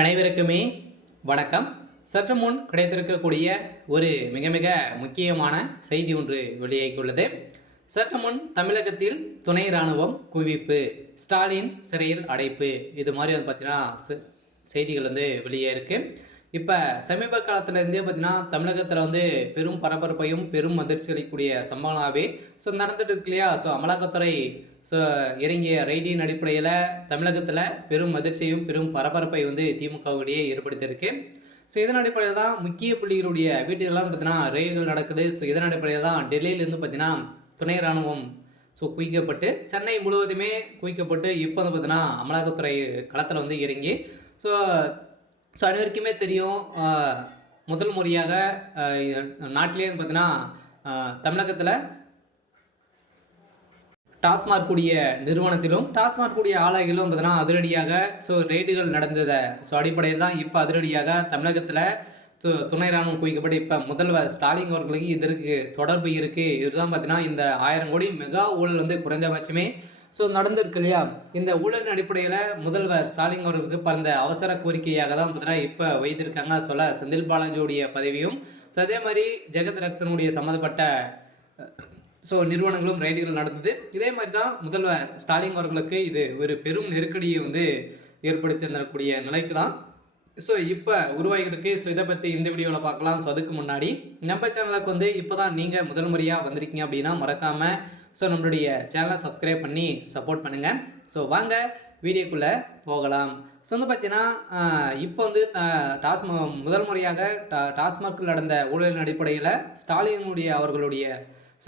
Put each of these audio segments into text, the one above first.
அனைவருக்குமே வணக்கம். சற்று முன் கிடைத்திருக்கக்கூடிய ஒரு மிக மிக முக்கியமான செய்தி ஒன்று வெளியாகியுள்ளது. சற்று முன் தமிழகத்தில் துணை இராணுவம் குவிப்பு, ஸ்டாலின் சிறையில் அடைப்பு, இது மாதிரி பார்த்தீங்கன்னா செய்திகள் வெளியே இருக்கு. இப்போ சமீப காலத்திலேருந்தே பார்த்தீங்கன்னா தமிழகத்தில் பெரும் பரபரப்பையும் பெரும் அதிர்ச்சி அளிக்கக்கூடிய சம்பவமாகவே நடந்துட்டு இருக்கு இல்லையா. அமலாக்கத்துறை இறங்கிய ரைடின் அடிப்படையில் தமிழகத்தில் பெரும் அதிர்ச்சியும் பெரும் பரபரப்பை திமுகவுடைய ஏற்படுத்தியிருக்கு. இதன் அடிப்படையில் தான் முக்கிய புள்ளிகளுடைய வீட்டுகள்லாம் பார்த்தீங்கன்னா ரெய்டுகள் நடக்குது. இதன் அடிப்படையில் தான் டெல்லியிலேருந்து பார்த்தீங்கன்னா துணை இராணுவம் குவிக்கப்பட்டு சென்னை முழுவதுமே குவிக்கப்பட்டு இப்போ பார்த்தீங்கன்னா அமலாக்கத்துறை களத்தில் இறங்கி அனைவருக்குமே தெரியும். முதல் முறையாக நாட்டிலே பார்த்தீங்கன்னா தமிழகத்தில் டாஸ்மாக் கூடிய நிறுவனத்திலும் டாஸ்மாக் கூடிய ஆலைகளும் பார்த்தீங்கன்னா அதிரடியாக ரெய்டுகள் நடந்ததை அடிப்படையில் தான் இப்போ அதிரடியாக தமிழகத்தில் துணை இராணுவம் குவிக்கப்பட்டு இப்போ முதல்வர் ஸ்டாலின் அவர்களுக்கு இதற்கு தொடர்பு இருக்குது. இதுதான் பார்த்தீங்கன்னா இந்த 1000 கோடி மெகா ஊழல் குறைந்தபட்சமே நடந்திருக்கு இல்லையா. இந்த ஊழலின் அடிப்படையில் முதல்வர் ஸ்டாலின் அவர்களுக்கு பறந்த அவசர கோரிக்கையாக தான் பார்த்தீங்கன்னா இப்போ வைத்திருக்காங்க. செந்தில் பாலாஜியுடைய பதவியும் அதே மாதிரி ஜெகத் ரக்ஷனுடைய சம்மந்தப்பட்ட நிறுவனங்களும் ரைடுகள் நடந்தது. இதே மாதிரி தான் முதல்வர் ஸ்டாலின் அவர்களுக்கு இது ஒரு பெரும் நெருக்கடியை ஏற்படுத்தி தரக்கூடிய நிலைக்கு தான் இப்போ உருவாகிருக்கு. இதை பற்றி இந்த வீடியோவில் பார்க்கலாம். அதுக்கு முன்னாடி நம்ம சேனலுக்கு இப்போ தான் நீங்கள் முதல் முறையாக வந்திருக்கீங்க அப்படின்னா மறக்காமல் நம்மளுடைய சேனலை சப்ஸ்கிரைப் பண்ணி சப்போர்ட் பண்ணுங்கள். வாங்க வீடியோக்குள்ளே போகலாம். பார்த்தீங்கன்னா இப்போ முதல் முறையாக டாஸ்மாகில் நடந்த ஊழலின் அடிப்படையில் ஸ்டாலினுடைய அவர்களுடைய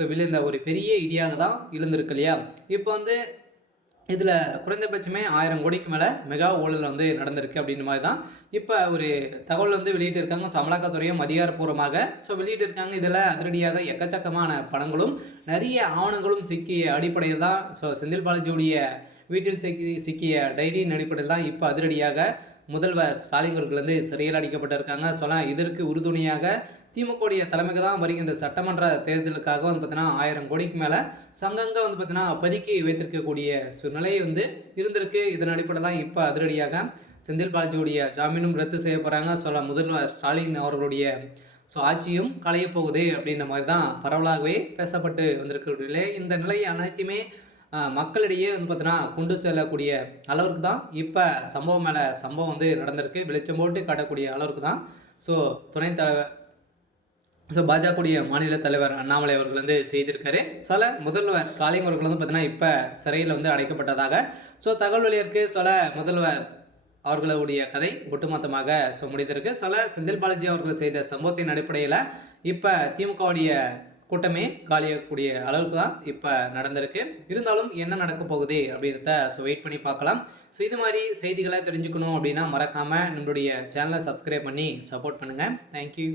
விழுந்த ஒரு பெரிய இடியாக தான் இருந்திருக்கு இல்லையா. இப்போ இதில் குறைந்தபட்சமே 1000 கோடிக்கு மேலே மெகா ஊழல் நடந்திருக்கு அப்படின்ற மாதிரி தான் இப்போ ஒரு தகவல் வெளியிட்டிருக்காங்க. அமலாக்கத்துறையும் அதிகாரப்பூர்வமாக வெளியிட்டிருக்காங்க. இதில் அதிரடியாக எக்கச்சக்கமான பணங்களும் நிறைய ஆவணங்களும் சிக்கிய அடிப்படையில் தான் செந்தில் பாலாஜியுடைய வீட்டில் சிக்கிய டைரியின் அடிப்படையில் தான் இப்போ அதிரடியாக முதல்வர் ஸ்டாலின் அவர்கள் சிறையில் அடைக்கப்பட்டிருக்காங்க. இதற்கு உறுதுணையாக திமுகவுடைய தலைமைக்கு தான் வருகின்ற சட்டமன்ற தேர்தலுக்காக பார்த்தீங்கன்னா 1000 கோடிக்கு மேலே சங்கங்க பார்த்தீங்கன்னா பதுக்கி வைத்திருக்கக்கூடிய நிலையை இருந்திருக்கு. இதன் அடிப்படையில் தான் இப்போ அதிரடியாக செந்தில் பாலாஜியுடைய ஜாமீனும் ரத்து செய்ய போகிறாங்க. முதல்வர் ஸ்டாலின் அவர்களுடைய ஆட்சியும் களைய போகுது அப்படின்ற மாதிரி தான் பரவலாகவே பேசப்பட்டு வந்திருக்கக்கூடிய இந்த நிலை அனைத்துமே மக்களிடையே பார்த்தீங்கன்னா கொண்டு செல்லக்கூடிய அளவுக்கு தான் இப்போ சம்பவம் மேலே சம்பவம் நடந்திருக்கு. வெளிச்சம் போட்டு காட்டக்கூடிய அளவுக்கு தான் துணைத் தலைவர் பாஜகவுடைய மாநில தலைவர் அண்ணாமலை அவர்கள் செய்திருக்காரு. முதல்வர் ஸ்டாலின் அவர்கள் பார்த்தீங்கன்னா இப்போ சிறையில் அடைக்கப்பட்டதாக தகவல் வெளியிருக்கு. முதல்வர் அவர்களுடைய கதை ஒட்டுமொத்தமாக முடிந்திருக்கு. செந்தில் பாலாஜி அவர்கள் செய்த சம்பவத்தின் அடிப்படையில் இப்போ திமுகவுடைய கூட்டமே காலியாகக்கூடிய அளவுக்கு தான் இப்போ நடந்திருக்கு. இருந்தாலும் என்ன நடக்க போகுது அப்படின்றத வெயிட் பண்ணி பார்க்கலாம். இது மாதிரி செய்திகளை தெரிஞ்சுக்கணும் அப்படின்னா மறக்காமல் நம்மளுடைய சேனலை சப்ஸ்கிரைப் பண்ணி சப்போர்ட் பண்ணுங்கள். தேங்க்யூ.